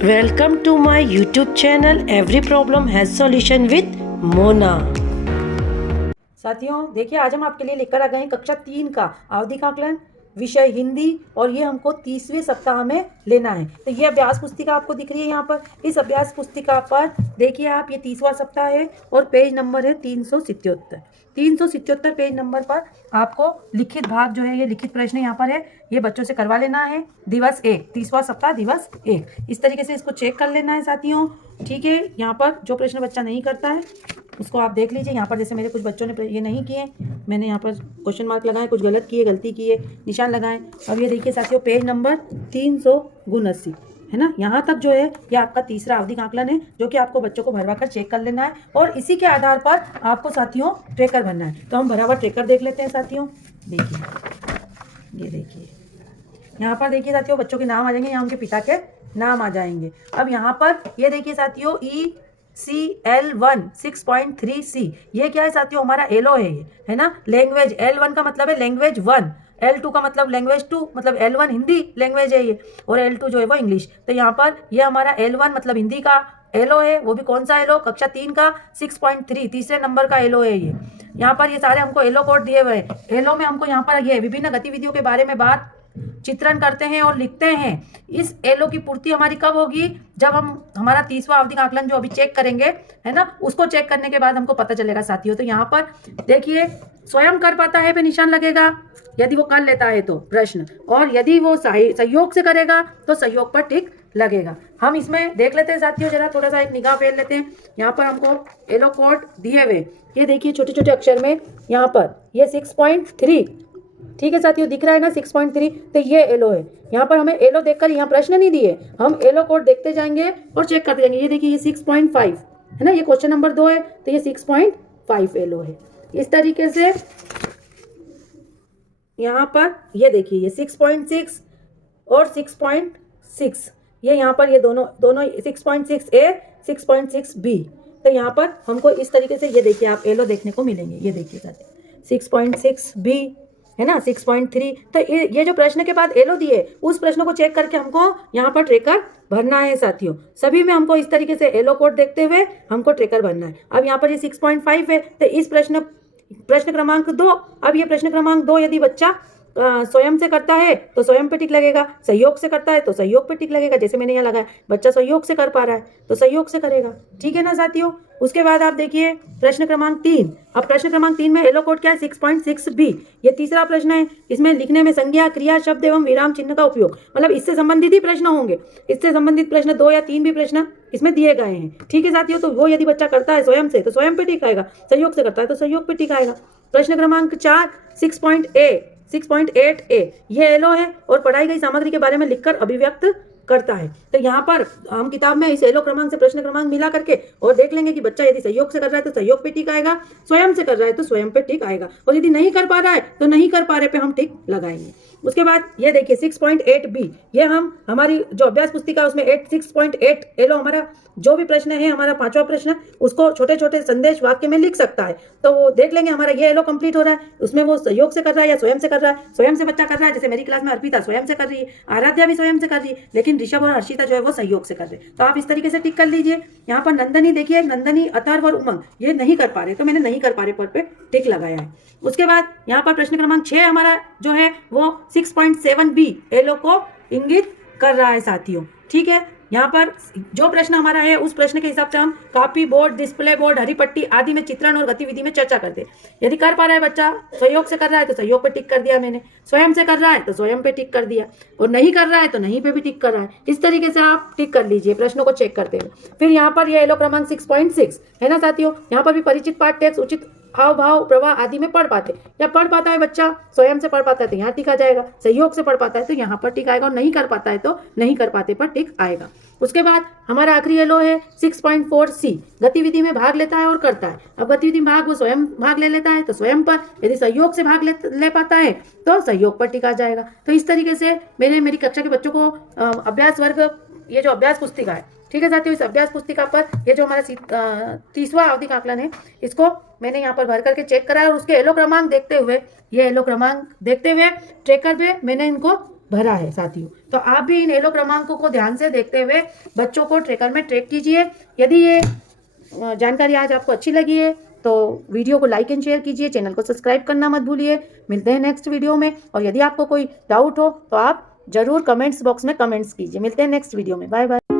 Welcome to my YouTube channel. Every problem has solution with Mona. साथियों देखिए, आज हम आपके लिए लेकर आ गए हैं कक्षा 3 का आवधिक आकलन, विषय हिंदी, और ये हमको 30वें सप्ताह में लेना है। तो ये अभ्यास पुस्तिका आपको दिख रही है यहाँ पर। इस अभ्यास पुस्तिका पर देखिए आप, ये 30वां सप्ताह है और पेज नंबर है 377। 377 पेज नंबर पर आपको लिखित भाग जो है, ये लिखित प्रश्न यहाँ पर है, ये बच्चों से करवा लेना है। दिवस 1, 30वां सप्ताह दिवस 1, इस तरीके से इसको चेक कर लेना है साथियों। ठीक है, यहाँ पर जो प्रश्न बच्चा नहीं करता है उसको आप देख लीजिए। यहाँ पर जैसे मेरे कुछ बच्चों ने ये नहीं किए, मैंने यहाँ पर क्वेश्चन मार्क लगाए, कुछ गलत किए, गलती किए, निशान लगाए। अब ये देखिए साथियों, पेज नंबर 379 है ना, यहाँ तक जो है ये आपका तीसरा आवधिक आकलन है, जो कि आपको बच्चों को भरवा कर चेक कर लेना है और इसी के आधार पर आपको साथियों ट्रेकर भरना है। तो हम भरा हुआ ट्रेकर देख लेते हैं साथियों। देखिए, ये देखिए यहाँ पर देखिए साथियों, बच्चों के नाम आ जाएंगे, यहाँ उनके पिता के नाम आ जाएंगे। अब यहाँ पर ये देखिए साथियों, ECL1 6.3C, ये क्या है साथियों, हमारा एलो है ये, है ना। लैंग्वेज L1 का मतलब है लैंग्वेज 1, L2 का मतलब लैंग्वेज 2, मतलब L1 हिंदी लैंग्वेज है ये, और L2 जो है वो इंग्लिश। तो यहाँ पर ये हमारा L1 मतलब हिंदी का एलो है, वो भी कौन सा एलो, कक्षा 3 का 6.3, तीसरे नंबर का एलो है ये। यहाँ पर ये सारे हमको एलो कोड दिए हुए हैं। एलो में हमको यहाँ पर ये विभिन्न गतिविधियों के बारे में बात चित्रण करते हैं और लिखते हैं। इस एलो की पूर्ति हमारी कब होगी, जब हम हमारा 30वां आवधिक आकलन जो अभी चेक करेंगे, है ना, उसको चेक करने के बाद हमको पता चलेगा साथियों। तो यहाँ पर देखिए, स्वयं कर पाता है पे निशान लगेगा यदि वो कर लेता है तो प्रश्न, और यदि वो सहयोग से करेगा तो सहयोग पर टिक लगेगा। हम इसमें देख लेते हैं साथियों, जरा थोड़ा सा एक निगाह फेर लेते हैं। यहाँ पर हमको एलो कोड दिए हुए, ये देखिए छोटे छोटे अक्षर में, यहाँ पर ये 6.3, ठीक है साथियों, दिख रहा है ना 6.3, तो ये एलो है। यहाँ पर हमें एलो देखकर यहाँ प्रश्न नहीं दिए, हम एलो कोड देखते जाएंगे और चेक करते जाएंगे। ये देखिए, ये 6.5 है ना, ये क्वेश्चन नंबर 2 है, तो ये 6.5 एलो है। इस तरीके से यहाँ पर ये देखिए, ये 6.6 और 6.6, ये यहाँ पर ये दोनों 6.6A 6.6B। तो यहाँ पर हमको इस तरीके से ये देखिए आप एलो देखने को मिलेंगे। ये देखिए साथियों, 6.6B है ना, 6.3। तो ये जो प्रश्न के बाद एलो दिए, उस प्रश्न को चेक करके हमको यहाँ पर ट्रेकर भरना है साथियों। सभी में हमको इस तरीके से एलो कोड देखते हुए हमको ट्रेकर भरना है। अब यहाँ पर ये 6.5 है, तो इस प्रश्न क्रमांक 2, अब ये प्रश्न क्रमांक 2 यदि बच्चा स्वयं से करता है तो स्वयं पे टिक लगेगा, सहयोग से करता है तो सहयोग पे टिक लगेगा। जैसे मैंने यहाँ लगाया, बच्चा सहयोग से कर पा रहा है तो सहयोग से करेगा, ठीक है ना साथियों। उसके बाद आप देखिए प्रश्न क्रमांक 3। अब प्रश्न क्रमांक 3 में एलो कोड क्या है, 6.6B, ये तीसरा प्रश्न है। इसमें लिखने में संज्ञा, क्रिया, शब्द एवं विराम चिन्ह का उपयोग, मतलब इससे संबंधित ही प्रश्न होंगे। इससे संबंधित प्रश्न 2 या 3 भी प्रश्न इसमें दिए गए हैं, ठीक है साथियों। तो वो यदि बच्चा करता है स्वयं से तो स्वयं पे टिक आएगा, सहयोग से करता है तो सहयोग पे टिक आएगा। प्रश्न क्रमांक 4 6.8A, ये एलो है और पढ़ाई गई सामग्री के बारे में लिखकर अभिव्यक्त करता है। तो यहाँ पर हम किताब में इस एलो क्रमांक से प्रश्न क्रमांक मिला करके और देख लेंगे कि बच्चा यदि सहयोग से कर रहा है तो सहयोग पे टिक आएगा, स्वयं से कर रहा है तो स्वयं पे टिक आएगा, और यदि नहीं कर पा रहा है तो नहीं कर पा रहे पे हम टिक लगाएंगे। उसके बाद ये देखिए 6.8B, ये हम हमारी जो अभ्यास पुस्तिका उसमें 6.8 एलो हमारा जो भी प्रश्न है, हमारा 5वां प्रश्न, उसको छोटे छोटे संदेश वाक्य में लिख सकता है। तो वो देख लेंगे हमारा ये एलो कंप्लीट हो रहा है, उसमें वो सहयोग से कर रहा है या स्वयं से कर रहा है। स्वयं से बच्चा कर रहा है, जैसे मेरी क्लास में अर्पिता स्वयं से कर रही है, आराध्या भी स्वयं से कर रही है, लेकिन ऋषभ और हर्षिता जो है वो सहयोग से कर रहे हैं। तो आप इस तरीके से टिक कर लीजिए। यहाँ पर नंदनी देखिए, नंदनी, अथर्व और उमंग ये नहीं कर पा रहे, तो मैंने नहीं कर पा रहे पर पे टिक लगाया है। उसके बाद यहाँ पर प्रश्न क्रमांक 6 हमारा जो है वो 6.7B एलो को इंगित कर रहा है साथियों, ठीक है। यहाँ पर जो प्रश्न हमारा है उस प्रश्न के हिसाब से हम कॉपी बोर्ड, डिस्प्ले बोर्ड, हरी पट्टी आदि में चित्रण और गतिविधि में चर्चा करते हैं। यदि कर पा रहा है बच्चा, सहयोग से कर रहा है तो सहयोग पे टिक कर दिया मैंने, स्वयं से कर रहा है तो स्वयं पे टिक कर दिया, और नहीं कर रहा है तो नहीं पे भी टिक कर रहा है। इस तरीके से आप टिक कर लीजिए प्रश्नों को चेक करते हुए। फिर यहाँ पर यह एलो क्रमांक 6.6 है ना साथियों, यहाँ पर भी परिचित पाठ, टेक्स्ट, उचित हाव भाव, प्रवाह आदि में पढ़ पाते, या पढ़ पाता है बच्चा, स्वयं से पढ़ पाता है तो यहाँ टिक आ जाएगा, सहयोग से पढ़ पाता है तो यहाँ पर टिक आएगा, और नहीं कर पाता है तो नहीं कर पाते पर टिक आएगा। उसके बाद हमारा आखिरी एलो है 6.4C, गतिविधि में भाग लेता है और करता है। अब गतिविधि में वो स्वयं भाग ले लेता है तो स्वयं पर, यदि सहयोग से भाग ले पाता है तो सहयोग पर टिक आ जाएगा। तो इस तरीके से मेरी कक्षा के बच्चों को अभ्यास वर्ग, ये जो अभ्यास पुस्तिका है, ठीक है साथियों, इस अभ्यास पुस्तिका पर ये जो हमारा 30वां आवधिक आकलन है, इसको मैंने यहाँ पर भर करके चेक करा है, और उसके एलो क्रमांक देखते हुए, ये एलो क्रमांक देखते हुए ट्रेकर पे मैंने इनको भरा है साथियों। तो आप भी इन एलो क्रमांकों को ध्यान से देखते हुए बच्चों को ट्रेकर में ट्रैक कीजिए। यदि ये जानकारी आज आपको अच्छी लगी है तो वीडियो को लाइक एंड शेयर कीजिए, चैनल को सब्सक्राइब करना मत भूलिए। मिलते हैं नेक्स्ट वीडियो में, और यदि आपको कोई डाउट हो तो आप जरूर कमेंट्स बॉक्स में कमेंट्स कीजिए। मिलते हैं नेक्स्ट वीडियो में, बाय बाय।